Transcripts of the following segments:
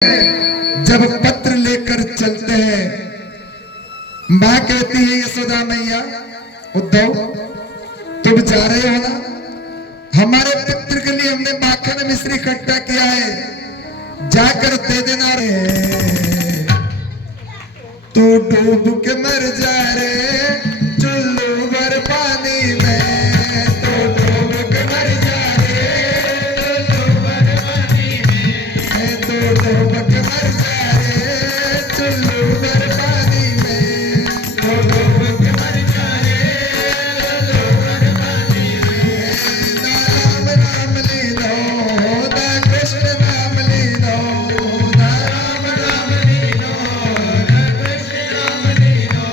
जब पत्र लेकर चलते हैं, माँ कहती है यशोदा मैया, उद्धव तुम जा रहे हो ना, हमारे पुत्र के लिए हमने माखन मिश्री इकट्ठा किया है, जाकर दे देना रे। तो डूब के मर जा रे चुल्लू भर पानी में, तो डूब के मर जा रे चुल्लू भर पानी में, तो डूब के मर जा रे चुल्लू भर पानी में, तो डूब के मर जा रे चुल्लू भर पानी में। ना राम राम ली लो, ना कृष्ण नाम ली लो, ना राम राम ली लो, ना कृष्ण नाम ली लो,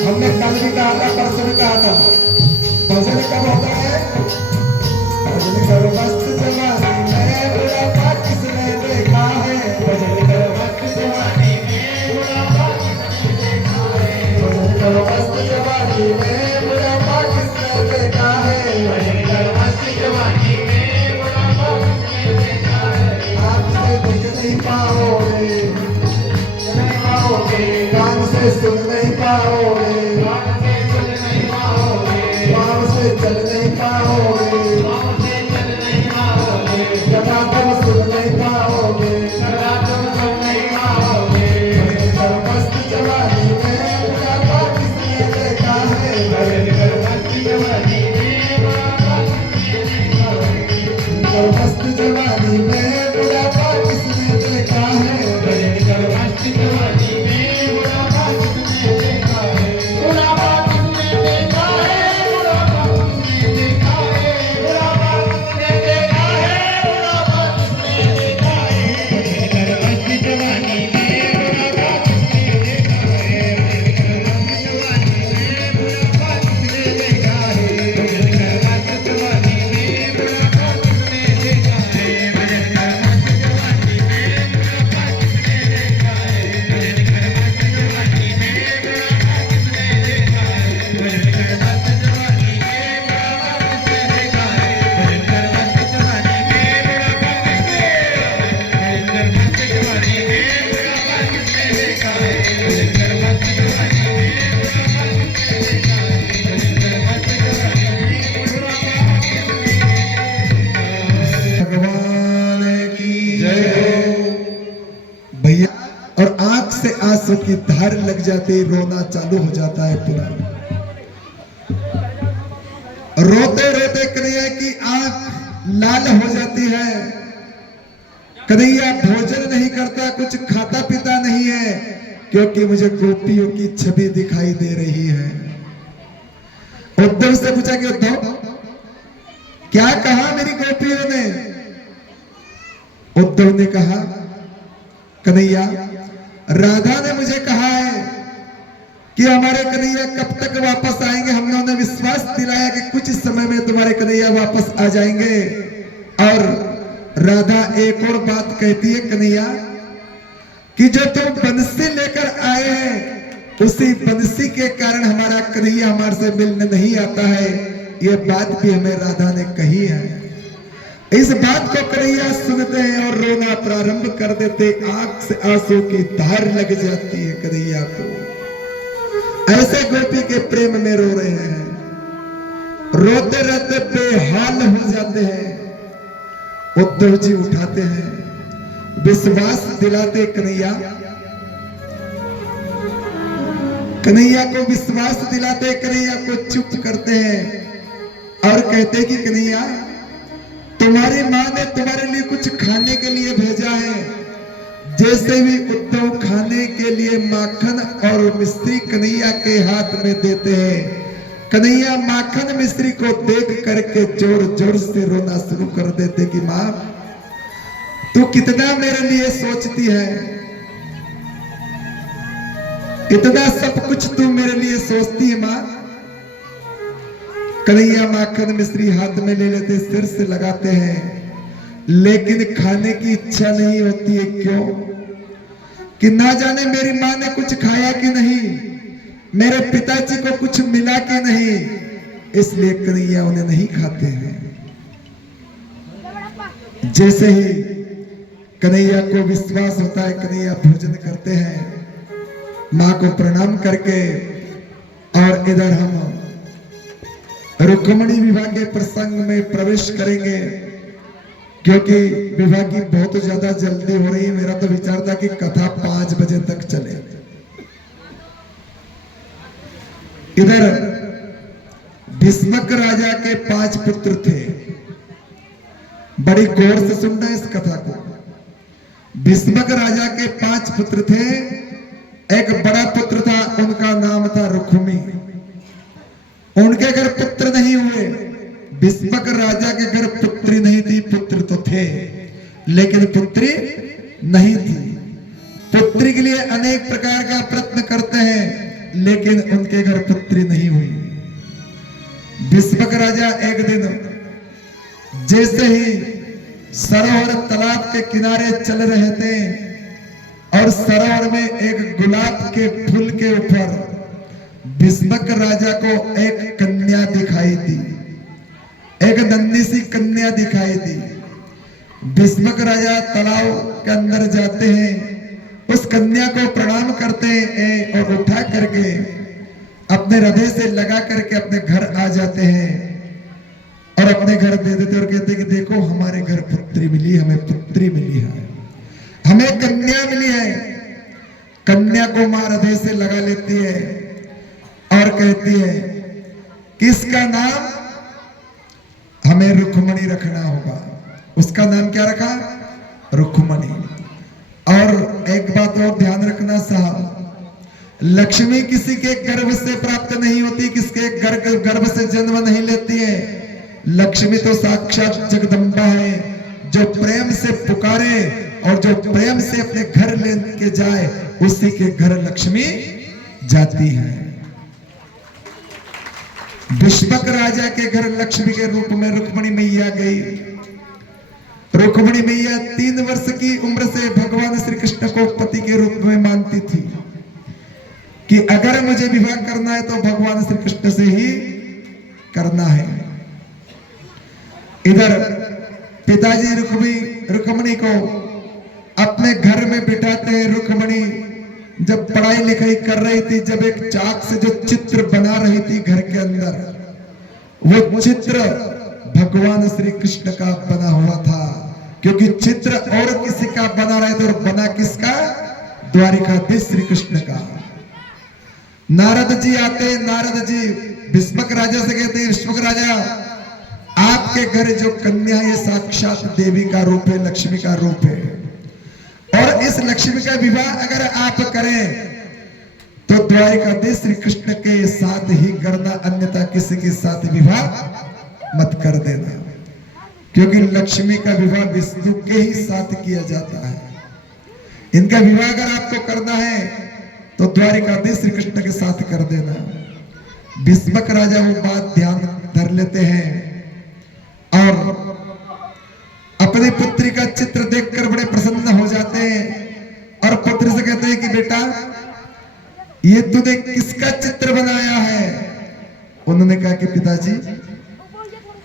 हमने कल भी कहा था, परसों भी कहा था, भजन कब होता है? भजन करो मस्त जवानी में बुढ़ापा किसने देखा है? भजन करो मस्त जवानी में बुढ़ापा किसने देखा है? भजन करो मस्त जवानी में बुढ़ापा किसने देखा है? भजन करो मस्त जवानी में बुढ़ापा किसने देखा है? आपसे देख नहीं पाओगे, कान से सुन नहीं पाओगे, पाँव से चल नहीं पाओगे, कथा तुम सुन नहीं पाओगे, मस्त जवानी में बुढ़ापा किसने देखा है? मस्त जवानी में बुढ़ापा किसने देखा है? और आंख से आंसू की धार लग जाती, रोना चालू हो जाता है पूरा। रोते रोते कन्हैया की आंख लाल हो जाती है। कन्हैया भोजन नहीं करता, कुछ खाता पीता नहीं है, क्योंकि मुझे गोपियों की छवि दिखाई दे रही है। उद्धव से पूछा कि उद्धव क्या कहा मेरी गोपियों ने? उद्धव ने कहा कन्हैया राधा ने मुझे कहा है कि हमारे कन्हैया कब तक वापस आएंगे। हमने उन्हें विश्वास दिलाया कि कुछ समय में तुम्हारे कन्हैया वापस आ जाएंगे। और राधा एक और बात कहती है कन्हैया कि जो तुम बंसी लेकर आए हैं उसी बंसी के कारण हमारा कन्हैया हमारे से मिलने नहीं आता है। ये बात भी हमें राधा ने कही है। इस बात को कन्हैया सुनते हैं और रोना प्रारंभ कर देते। आंख से आंसू की धार लग जाती है कन्हैया को। ऐसे गोपी के प्रेम में रो रहे हैं, रोते रहते बेहाल हो जाते हैं। उद्धव जी उठाते हैं, विश्वास दिलाते कन्हैया को विश्वास दिलाते, कन्हैया को चुप करते हैं और कहते कि कन्हैया तुम्हारी माँ ने तुम्हारे लिए कुछ खाने के लिए भेजा है। जैसे भी उद्धव खाने के लिए माखन और मिश्री कन्हैया के हाथ में देते हैं, कन्हैया माखन मिश्री को देख करके जोर जोर से रोना शुरू कर देते कि माँ तू कितना मेरे लिए सोचती है, इतना सब कुछ तू मेरे लिए सोचती है माँ। कन्हैया माखन मिश्री हाथ में ले लेते, सिर से लगाते हैं, लेकिन खाने की इच्छा नहीं होती है। क्यों? कि ना जाने मेरी माँ ने कुछ खाया कि नहीं, मेरे पिताजी को कुछ मिला कि नहीं, इसलिए कन्हैया उन्हें नहीं खाते हैं। जैसे ही कन्हैया को विश्वास होता है, कन्हैया भोजन करते हैं माँ को प्रणाम करके। और इधर हम रुक्मिणी विवाह के प्रसंग में प्रवेश करेंगे, क्योंकि विवाह की बहुत ज्यादा जल्दी हो रही है। मेरा तो विचार था कि कथा 5 बजे तक चले। इधर भीष्मक राजा के 5 पुत्र थे। बड़ी गौर से सुनना इस कथा को। भीष्मक राजा के 5 पुत्र थे। एक बड़ा पुत्र था, उनका नाम था रुक्मी। उनके घर पुत्र नहीं हुए। भीष्मक राजा के घर पुत्री नहीं थी, पुत्र तो थे लेकिन पुत्री नहीं थी। पुत्री के लिए अनेक प्रकार का प्रयत्न करते हैं, लेकिन उनके घर पुत्री नहीं हुई। भीष्मक राजा एक दिन जैसे ही सरोवर तालाब के किनारे चल रहे थे और सरोवर में एक गुलाब के फूल के ऊपर भीष्मक राजा को एक कन्या दिखाई दी, एक नन्ही सी कन्या दिखाई दी। भीष्मक राजा तालाब के अंदर जाते हैं, उस कन्या को प्रणाम करते हैं और उठा करके अपने हृदय से लगा करके अपने घर आ जाते हैं और अपने घर दे देते और कहते कि देखो हमारे घर पुत्री मिली, हमें पुत्री मिली है, हमें कन्या मिली है। कन्या को मां हृदय से लगा लेती है और कहती है किसका नाम हमें रुक्मणी रखना होगा। उसका नाम क्या रखा? रुक्मणी। और एक बात और ध्यान रखना साहब, लक्ष्मी किसी के गर्भ से प्राप्त नहीं होती, किसके गर्भ से जन्म नहीं लेती है। लक्ष्मी तो साक्षात जगदम्बा है, जो प्रेम से पुकारे और जो प्रेम से अपने घर लेके जाए उसी के घर लक्ष्मी जाती है। भीष्मक राजा के घर लक्ष्मी के रूप में रुक्मणी मैया गई। रुक्मणी मैया 3 वर्ष की उम्र से भगवान श्री कृष्ण को पति के रूप में मानती थी कि अगर मुझे विवाह करना है तो भगवान श्री कृष्ण से ही करना है। इधर पिताजी रुक्मणी को अपने घर में बिठाते हैं। रुक्मणी जब पढ़ाई लिखाई कर रही थी, जब एक चाक से जो चित्र बना रही थी घर के अंदर, वो चित्र भगवान श्री कृष्ण का बना हुआ था, क्योंकि चित्र और किसी का बना रहे थे और बना किसका? द्वारिकाधीश श्री कृष्ण का। नारद जी आते, नारद जी भीष्मक राजा से कहते हैं भीष्मक राजा आपके घर जो कन्या है ये साक्षात देवी का रूप है, लक्ष्मी का रूप है, और इस लक्ष्मी का विवाह अगर आप करें तो द्वारिकाधीश श्री कृष्ण के साथ ही करना, अन्यथा किसी के साथ विवाह मत कर देना, क्योंकि लक्ष्मी का विवाह विष्णु के ही साथ किया जाता है। इनका विवाह अगर आपको करना है तो द्वारिकाधीश श्री कृष्ण के साथ कर देना। भीष्मक राजा वो बात ध्यान धर लेते हैं और अपनी पुत्री का चित्र देखकर बड़े प्रसन्न हो जाते हैं और पुत्र से कहते हैं कि बेटा ये तूने किसका चित्र बनाया है? उन्होंने कहा कि पिताजी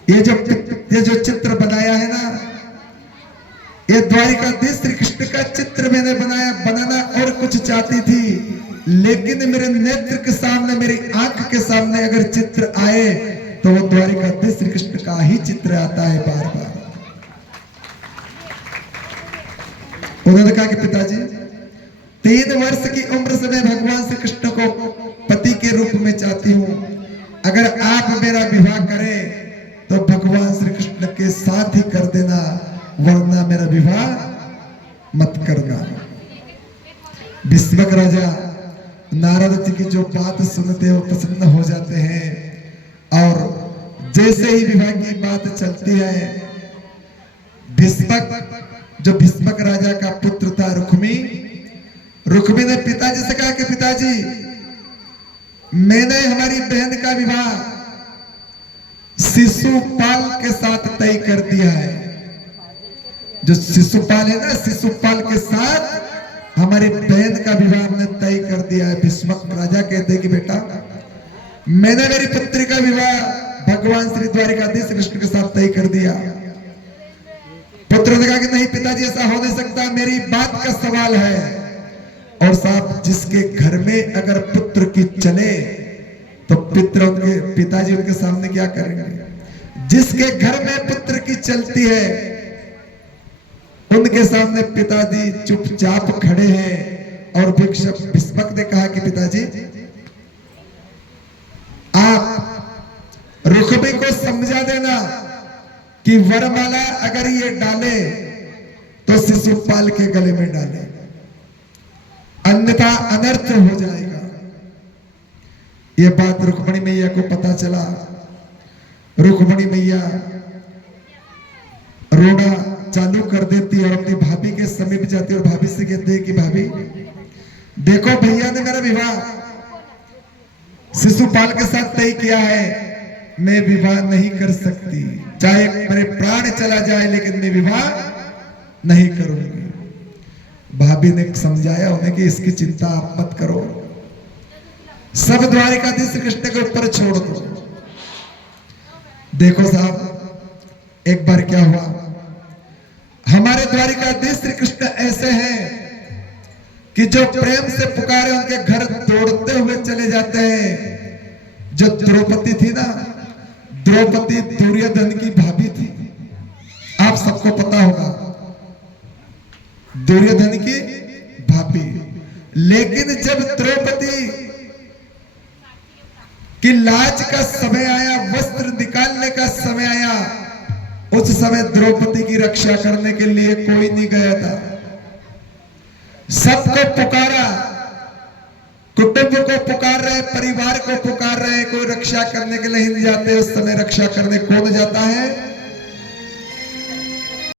ये जो चित्र बनाया है ना, ये द्वारिकाधीश श्री कृष्ण का चित्र मैंने बनाना और कुछ चाहती थी, लेकिन मेरे नेत्र के सामने, मेरी आंख के सामने अगर चित्र आए तो वो द्वारिकाधीश श्री कृष्ण का ही चित्र आता है बार बार। उन्होंने कहा कि पिताजी 3 वर्ष की उम्र से मैं भगवान श्री कृष्ण को पति के रूप में चाहती हूं, अगर आप मेरा विवाह करें तो भगवान श्री कृष्ण के साथ ही कर देना, वरना मेरा विवाह मत करना। भीष्मक राजा नारद जी की जो बात सुनते हो प्रसन्न हो जाते हैं और जैसे ही विवाह की बात चलती है, भीष्मक राजा का पुत्र था रुक्मी ने पिताजी से कहा कि पिताजी मैंने हमारी बहन का विवाह शिशुपाल के साथ तय कर दिया है। जो शिशुपाल है ना, शिशुपाल के साथ हमारी बहन का विवाह हमने तय कर दिया है। भीष्मक राजा कहते हैं कि बेटा मैंने मेरी पुत्री का विवाह भगवान श्री द्वारिकाधीश कृष्ण के साथ तय कर दिया। पुत्र ने कहा कि नहीं पिताजी ऐसा हो नहीं सकता, मेरी बात का सवाल है। और साहब जिसके घर में अगर पुत्र की चले तो पिताजी उनके सामने क्या करेंगे? जिसके घर में पुत्र की चलती है उनके सामने पिताजी चुपचाप खड़े हैं। और भीष्मक ने कहा कि पिताजी आप रुक्मी को समझा देना कि वरमाला अगर ये डाले तो शिशुपाल के गले में डाले, अन्यथा अनर्थ हो जाएगा। यह बात रुक्मणी मैया को पता चला। रुक्मणी मैया रोना चालू कर देती और अपनी भाभी के समीप जाती और भाभी से कहती है कि भाभी देखो भैया ने मेरा विवाह शिशुपाल के साथ तय किया है, मैं विवाह नहीं कर सकती, चाहे मेरे प्राण चला जाए लेकिन मैं विवाह नहीं करूंगी। भाभी ने समझाया उन्हें कि इसकी चिंता आप मत करो, सब द्वारिकाधीश श्री कृष्ण के ऊपर छोड़ दो। देखो साहब, एक बार क्या हुआ, हमारे द्वारिकाधीश श्री कृष्ण ऐसे हैं कि जो प्रेम से पुकारे उनके घर दौड़ते हुए चले जाते हैं। जो द्रौपदी थी ना, द्रौपदी दुर्योधन की भाभी थी, आप सबको पता होगा, दुर्योधन की भाभी। लेकिन जब द्रौपदी कि लाज का समय आया, वस्त्र निकालने का समय आया, उस समय द्रौपदी की रक्षा करने के लिए कोई नहीं गया था। सबको पुकारा, कुटुंब को पुकार रहे, परिवार को पुकार रहे, कोई रक्षा करने के लिए नहीं जाते। उस समय रक्षा करने कौन जाता है?